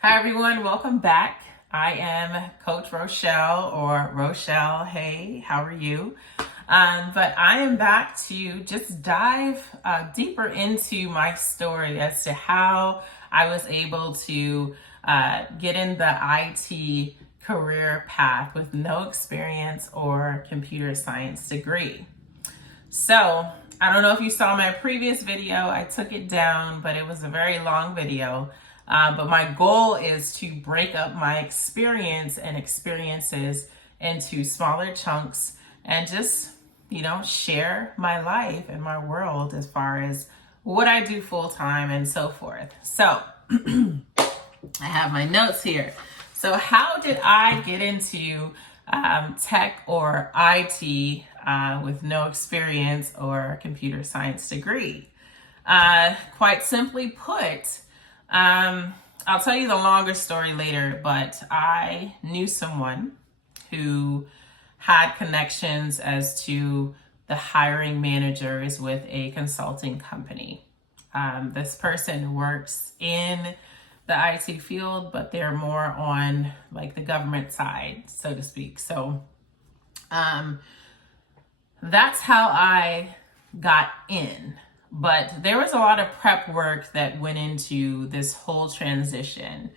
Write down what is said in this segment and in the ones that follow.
Hi everyone, welcome back. I am Coach Rochelle or Rochelle. Hey, how are you? But I am back to just dive deeper into my story as to how I was able to get in the IT career path with no experience or computer science degree. So, I don't know if you saw my previous video, I took it down, but it was a very long video. But my goal is to break up my experience and experiences into smaller chunks and just, share my life and my world as far as what I do full time and so forth. So, I have my notes here. So, how did I get into tech or IT with no experience or computer science degree? Quite simply put, I'll tell you the longer story later, but I knew someone who had connections as to the hiring managers with a consulting company. This person works in the IT field, but they're more on like the government side, so to speak. So that's how I got in. But there was a lot of prep work that went into this whole transition.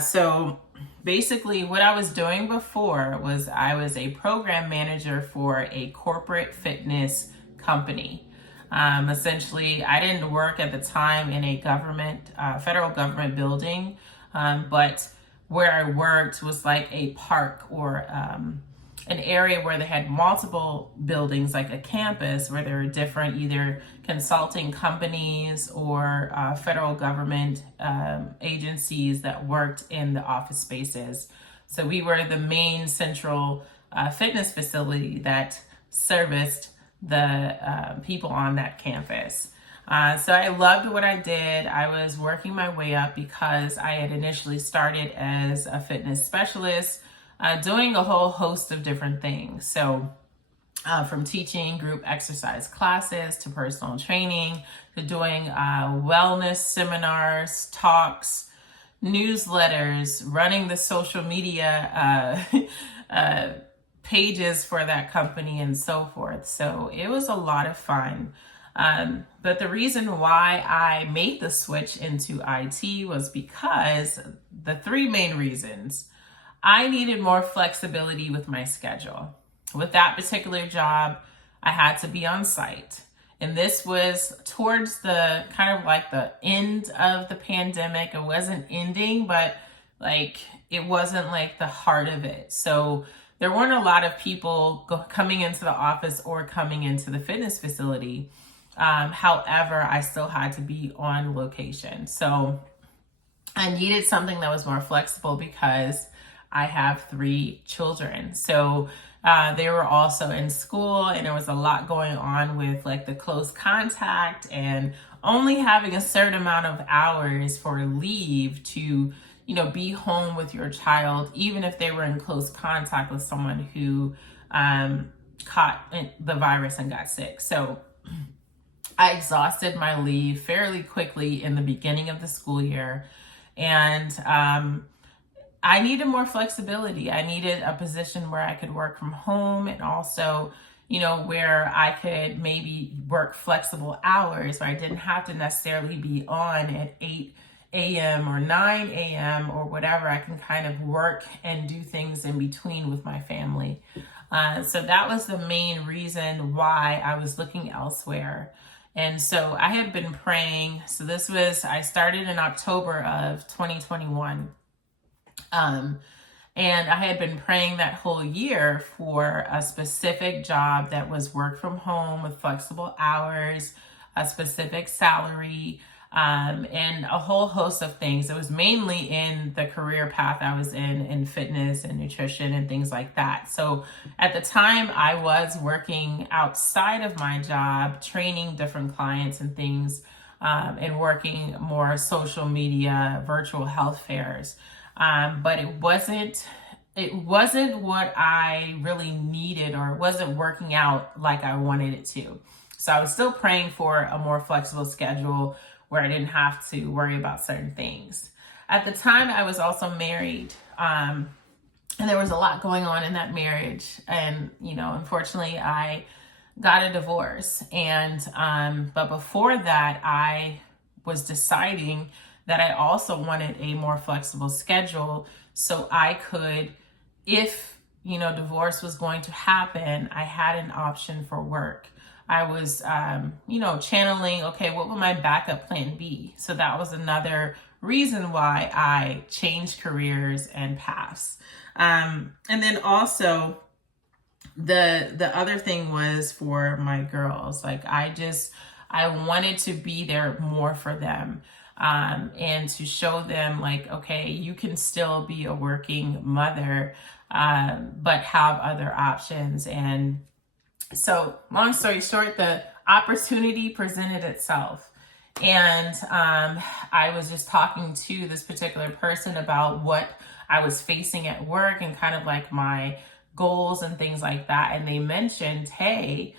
So basically, what I was doing before was I was a program manager for a corporate fitness company. Essentially, I didn't work at the time in a federal government building, but where I worked was like a park or an area where they had multiple buildings, like a campus, where there were different either consulting companies or federal government agencies that worked in the office spaces. So we were the main central fitness facility that serviced the people on that campus. So I loved what I did. I was working my way up because I had initially started as a fitness specialist, doing a whole host of different things. So from teaching group exercise classes to personal training to doing wellness seminars, talks, newsletters, running the social media pages for that company and so forth. So it was a lot of fun. But the reason why I made the switch into IT was because the three main reasons. I needed more flexibility with my schedule. With that particular job, I had to be on site. And this was towards the kind of like the end of the pandemic. It wasn't ending, but like it wasn't like the heart of it. So there weren't a lot of people coming into the office or coming into the fitness facility. However, I still had to be on location. So I needed something that was more flexible because I have 3 children. So they were also in school, and there was a lot going on with like the close contact and only having a certain amount of hours for leave to, be home with your child, even if they were in close contact with someone who caught the virus and got sick. So I exhausted my leave fairly quickly in the beginning of the school year. And I needed more flexibility. I needed a position where I could work from home and also, where I could maybe work flexible hours where I didn't have to necessarily be on at 8 a.m. or 9 a.m. or whatever. I can kind of work and do things in between with my family. So that was the main reason why I was looking elsewhere. And so I had been praying. So I started in October of 2021. And I had been praying that whole year for a specific job that was work from home with flexible hours, a specific salary, and a whole host of things. It was mainly in the career path I was in fitness and nutrition and things like that. So at the time I was working outside of my job, training different clients and things, and working more social media, virtual health fairs. But it wasn't what I really needed, or it wasn't working out like I wanted it to. So I was still praying for a more flexible schedule where I didn't have to worry about certain things. At the time, I was also married. And there was a lot going on in that marriage. And, unfortunately, I got a divorce. And, but before that, I was deciding that I also wanted a more flexible schedule so I could, if, divorce was going to happen, I had an option for work. I was, channeling, okay, what would my backup plan be? So that was another reason why I changed careers and paths. And then also the other thing was for my girls. Like I wanted to be there more for them. And to show them like, okay, you can still be a working mother, but have other options. And so long story short, the opportunity presented itself. And I was just talking to this particular person about what I was facing at work and kind of like my goals and things like that. And they mentioned, hey,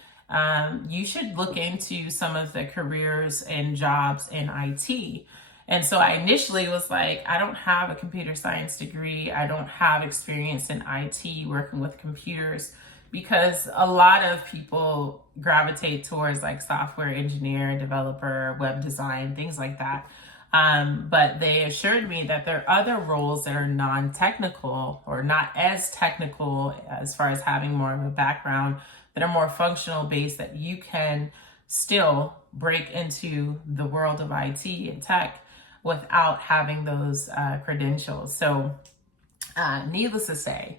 you should look into some of the careers and jobs in IT. And so I initially was like, I don't have a computer science degree. I don't have experience in IT working with computers, because a lot of people gravitate towards like software engineer, developer, web design, things like that. But they assured me that there are other roles that are non-technical or not as technical as far as having more of a background, that are more functional based, that you can still break into the world of IT and tech without having those credentials. So needless to say,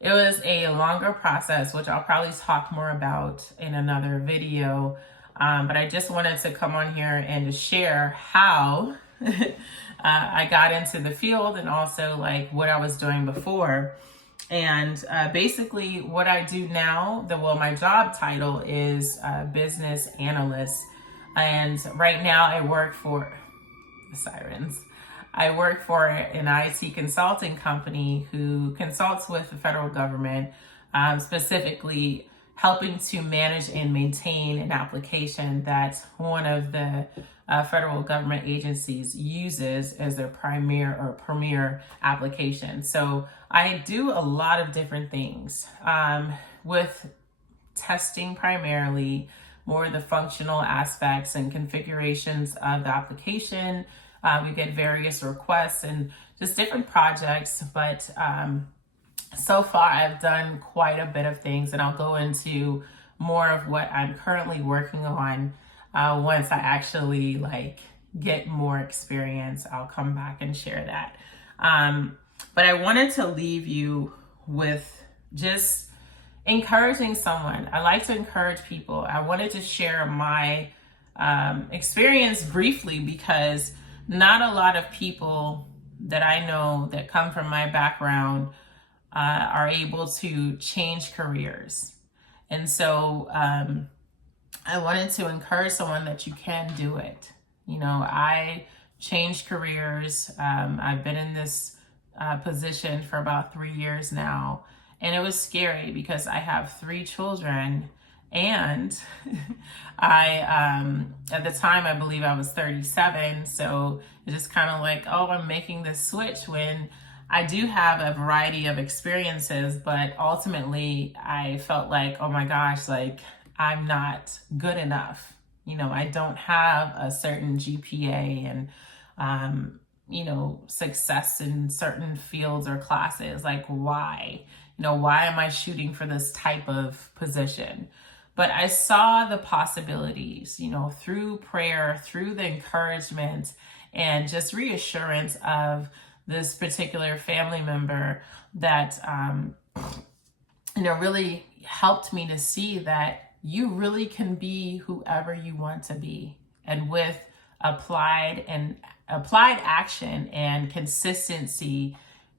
it was a longer process, which I'll probably talk more about in another video. But I just wanted to come on here and to share how I got into the field, and also like what I was doing before. And basically what I do now, my job title is business analyst. And right now I work for the sirens. I work for an IT consulting company who consults with the federal government, specifically helping to manage and maintain an application that one of the federal government agencies uses as their premier application. So I do a lot of different things with testing, primarily more the functional aspects and configurations of the application. We get various requests and just different projects, but so far I've done quite a bit of things, and I'll go into more of what I'm currently working on once I actually get more experience. I'll come back and share that. But I wanted to leave you with just encouraging someone. I like to encourage people. I wanted to share my experience briefly, because not a lot of people that I know that come from my background are able to change careers. And so I wanted to encourage someone that you can do it. I changed careers. I've been in this position for about 3 years now. And it was scary because I have 3 children, and I, at the time, I believe I was 37. So it's just kind of like, oh, I'm making this switch when I do have a variety of experiences, but ultimately I felt like, oh my gosh, I'm not good enough. I don't have a certain GPA and, success in certain fields or classes. Why? Why am I shooting for this type of position? But I saw the possibilities, through prayer, through the encouragement and just reassurance of this particular family member that, really helped me to see that you really can be whoever you want to be. And with applied action and consistency,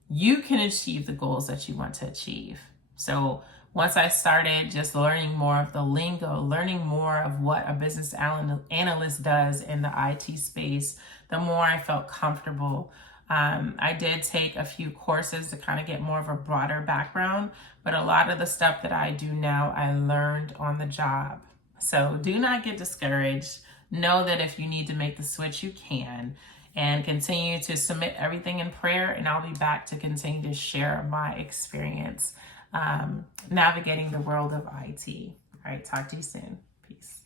you can achieve the goals that you want to achieve. So once I started just learning more of the lingo, learning more of what a business analyst does in the IT space, the more I felt comfortable. I did take a few courses to kind of get more of a broader background, but a lot of the stuff that I do now, I learned on the job. So do not get discouraged. Know that if you need to make the switch, you can. and continue to submit everything in prayer. And I'll be back to continue to share my experience navigating the world of IT. All right, talk to you soon. Peace.